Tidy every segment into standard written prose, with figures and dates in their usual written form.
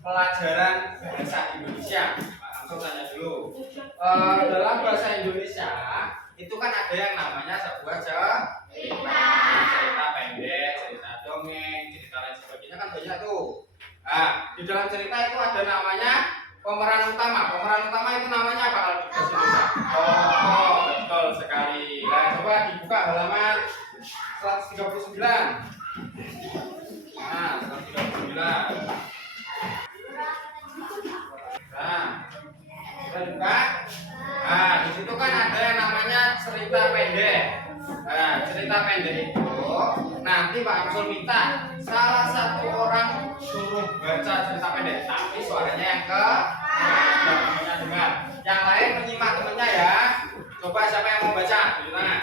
pelajaran bahasa Indonesia. Langsung tanya dulu. Dalam bahasa Indonesia itu kan ada yang namanya sebuah cerita pendek, cerita dongeng, cerita lain sebagainya kan banyak tuh. Nah, di dalam cerita itu ada namanya pemeran utama. Pemeran utama itu namanya apa kalau di bahasa Indonesia? Oh, betul sekali. Nah, coba dibuka halaman 139. Nah, 139. Nah, kita buka. Nah, di situ kan ada yang namanya cerita pendek. Nah, cerita pendek itu nanti Pak Amsul minta salah satu orang suruh baca cerita pendek, tapi suaranya yang temennya dengar. Yang lain menyimak temennya ya. Coba siapa yang mau baca? Tunjuk tangan.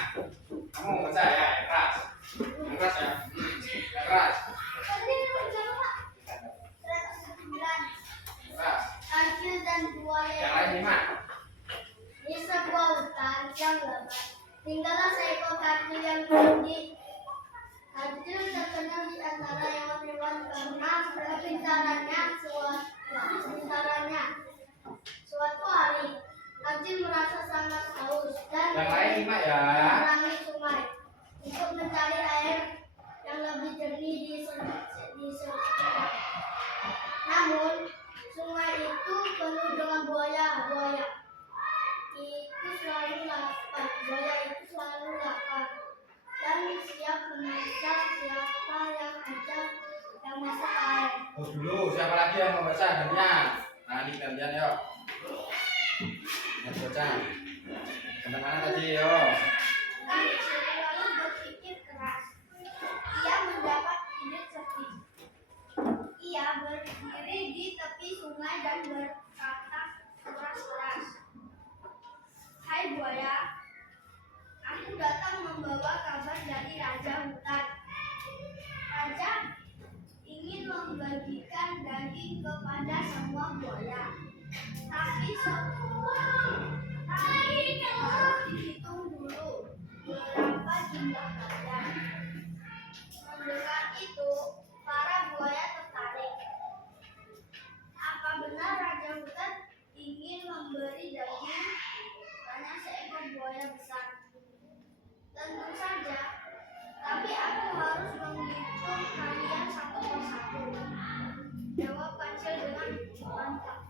Kamu mau baca ya? Yang keras. Yang keras ya. Yang keras. Keras. Yang lain nyimak. Di sebuah hutan yang lebat, tinggallah seekor kancil yang tinggi. Kancil terkenal di antara hewan-hewan karena kepintarannya. Suatu hari, kancil merasa sangat haus dan Yang lain nyimak ya. menyeberangi sungai untuk mencari air yang lebih jernih di sekitar. Namun, sungai itu penuh dengan buaya. Buaya itu selalu lapar dan siap mengejar siapa yang masuk air. Oh dulu, siapa lagi yang mau baca? Gantian. Nah ini gantian yuk. Yang baca. Kemana tadi yuk? Kancil lalu berpikir keras. Ia mendapat ide cerdik. Ia berdiri di tepi sungai dan berkata keras-keras, "Hai buaya, aku datang membawa kabar dari raja hutan. Raja ingin membagikan daging kepada semua buaya. Tapi harus dihitung dulu berapa jumlah kalian." Mendengar itu, para buaya tertarik. Apa benar raja hutan ingin memberi daging hanya seekor buaya besar? Tentu saja, tapi aku harus menghitung kalian satu persatu, jawab kancil dengan mantap.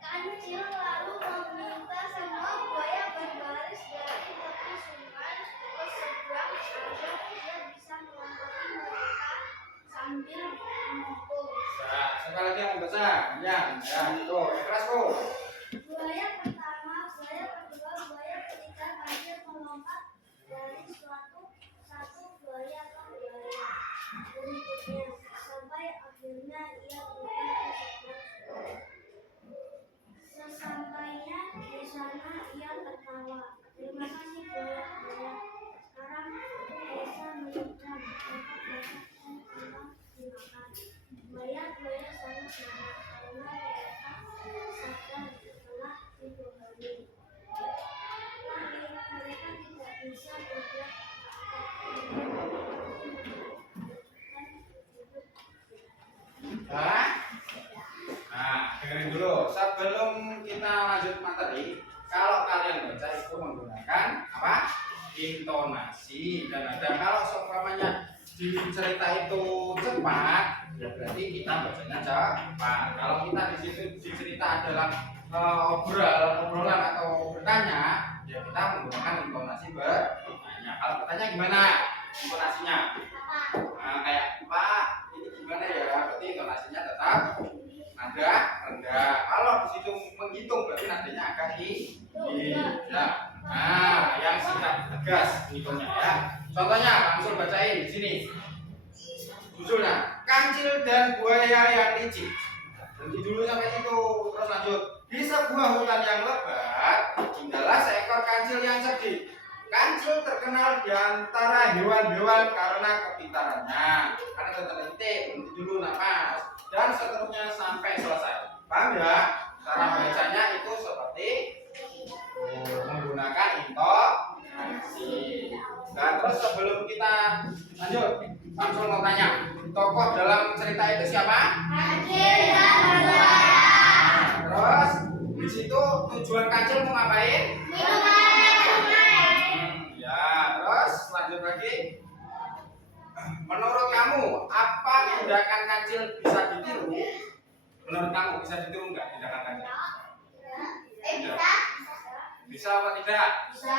Kancil lalu meminta semua buaya berbaris dari tepi sungai ke seberang agar dia bisa melompati mereka sambil menghukum. Nah, siapa lagi yang mau baca? Ya, tuh, yang keras tuh. Buaya pertama, buaya kedua, buaya ketiga, kancil melompat dari satu buaya ke buaya berikutnya sampai akhirnya ia tiba di seberang. Sesampainya di sana ia tertawa. Terima kasih buaya-buaya. Sekarang aku bisa menyeberang. Dapat banyak dan kembang dimakan. Buaya-buaya sangat marah karena mereka sadar setelah dibebani. Tapi mereka tidak bisa berbuat Hah? Nah, dengerin dulu. Sebelum kita lanjut materi, kalau kalian baca itu menggunakan apa? Intonasi dan ada. Kalau seumpamanya di cerita itu cepat, ya berarti kita bacanya cepat. Kalau kita di situ di cerita adalah obrolan atau bertanya, ya kita menggunakan intonasi bertanya. Kalau bertanya gimana intonasinya? Nah, kayak Pak, ini gimana ya? Berarti intonasinya tetap nada rendah. Kalau di situ menghitung berarti nadanya agak ya. Nah, yang sikap tegas hitungnya ya. Contohnya langsung bacain di sini. Judulnya Kancil dan Buaya yang Licik. Berhenti dulu sampai situ. Terus lanjut. Di sebuah hutan yang lebat, tinggallah seekor kancil yang cerdik. Kancil terkenal di antara hewan-hewan karena kepintarannya. Karena tertanda titik, berhenti dulu nafas. Dan seterusnya sampai selesai. Paham ya? Cara bacanya itu seperti menggunakan intonasi. Nah, terus sebelum kita lanjut, Samsul mau tanya, tokoh dalam cerita itu siapa? Kancil dan bersuara. Terus di situ tujuan Kancil mau ngapain? Minum air sungai. Ya, terus lanjut lagi. Menurut kamu, apa tindakan Kancil bisa ditiru? Menurut kamu bisa ditiru nggak tindakan Kancil? Bisa. Bisa apa tidak? Bisa.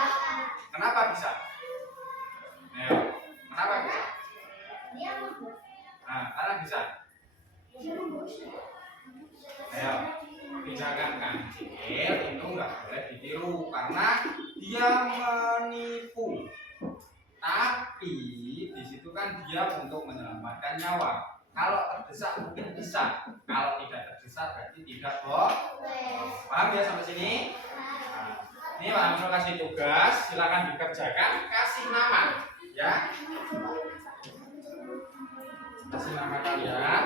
Kenapa bisa? Ayo, kenapa bisa? Dia mau. Nah, karena bisa. Ayo, tindakan Kancil itu nggak boleh ditiru karena dia menipu. Tapi di situ kan dia untuk menyelamatkan nyawa. Kalau terdesak mungkin bisa. Kalau tidak terdesak berarti tidak boleh. Paham ya sampai sini? Nah, ini langsung kasih tugas, silakan dikerjakan. Kasih nama, ya. Kasih nama kalian.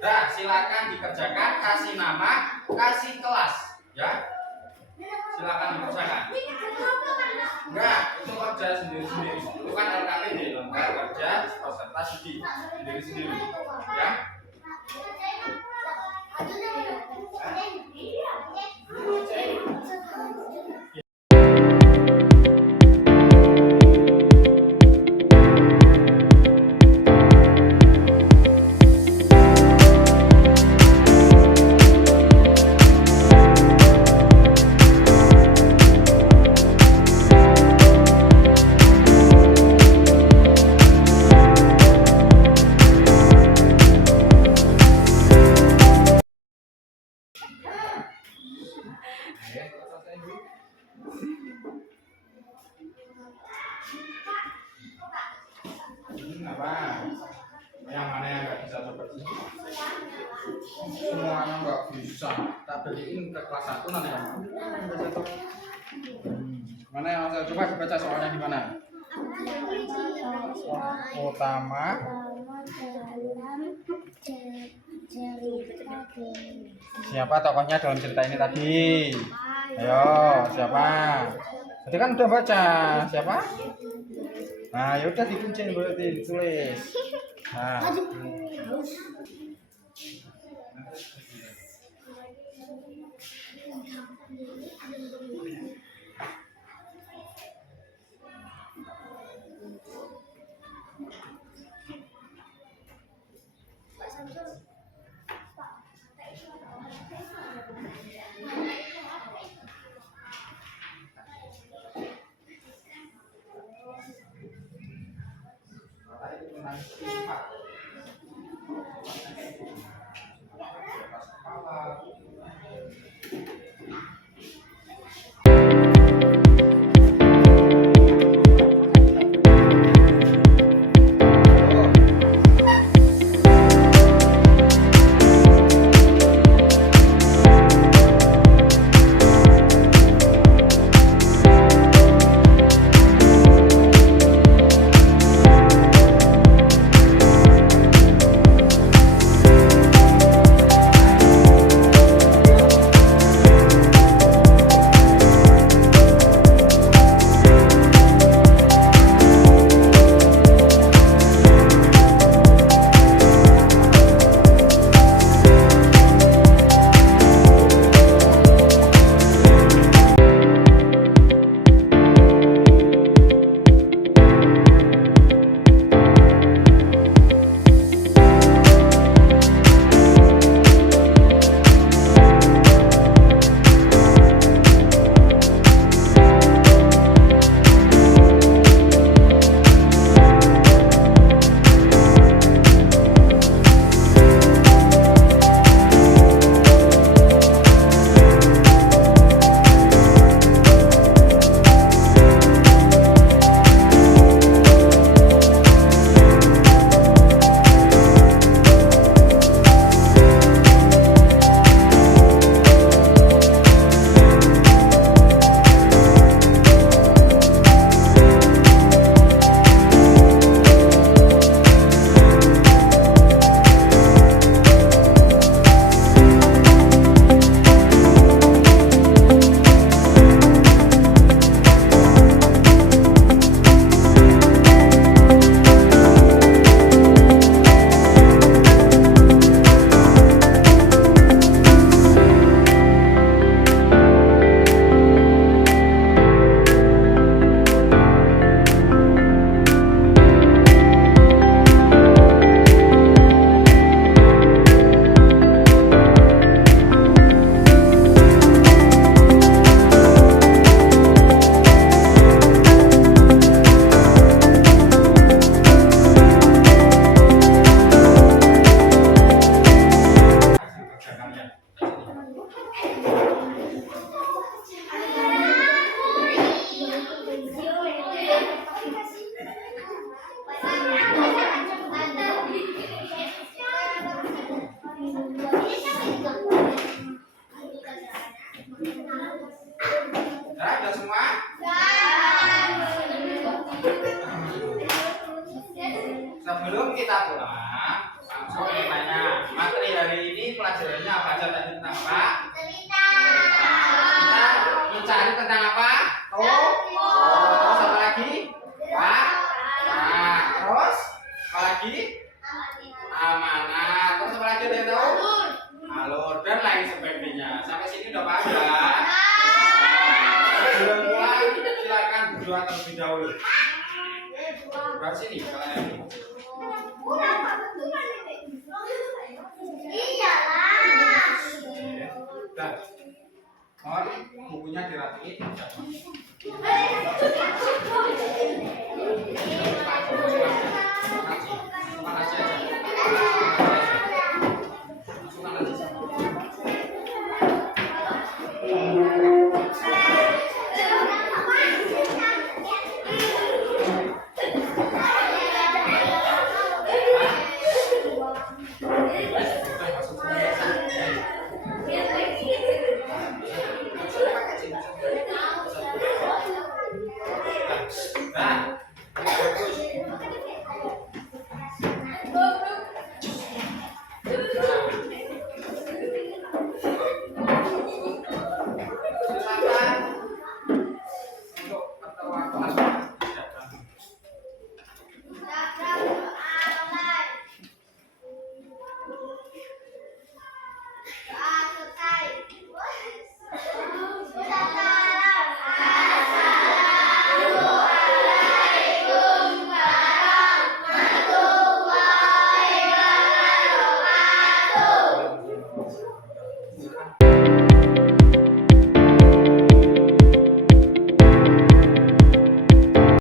Nah, silakan dikerjakan, kasih nama, kasih kelas, ya. Silakan dikerjakan. Enggak, itu kerja sendiri-sendiri. Itu kan LKPD, lembar kerja peserta studi sendiri-sendiri, ya. Apa? Yang mana yang nggak bisa coba sih? Semuanya nggak bisa. Tak beliin ke kelas 1 nanti kamu. Mana yang bisa coba dibaca soalnya di mana? Utama dalam cerita ini. siapa tokohnya dalam cerita ini tadi? Ayo, siapa? Tadi kan udah baca. Siapa? Nah, yaudah dikuncin berarti ditulis. Nah. sebelum kita pulang, langsung tanya materi hari ini pelajarannya apa aja tadi tentang apa? Cerita. Kita mencari tentang apa? Terus apa lagi? Nah, terus apa lagi? Amanah. Terus apa lagi ada yang tahu? Alur dan lain sebagainya. Sampai sini udah paham ya? Sebelum pulang, silakan berdoa terlebih dahulu. Berdoa sini kalian. Iyalah. Dan mohon bukunya dirapiin.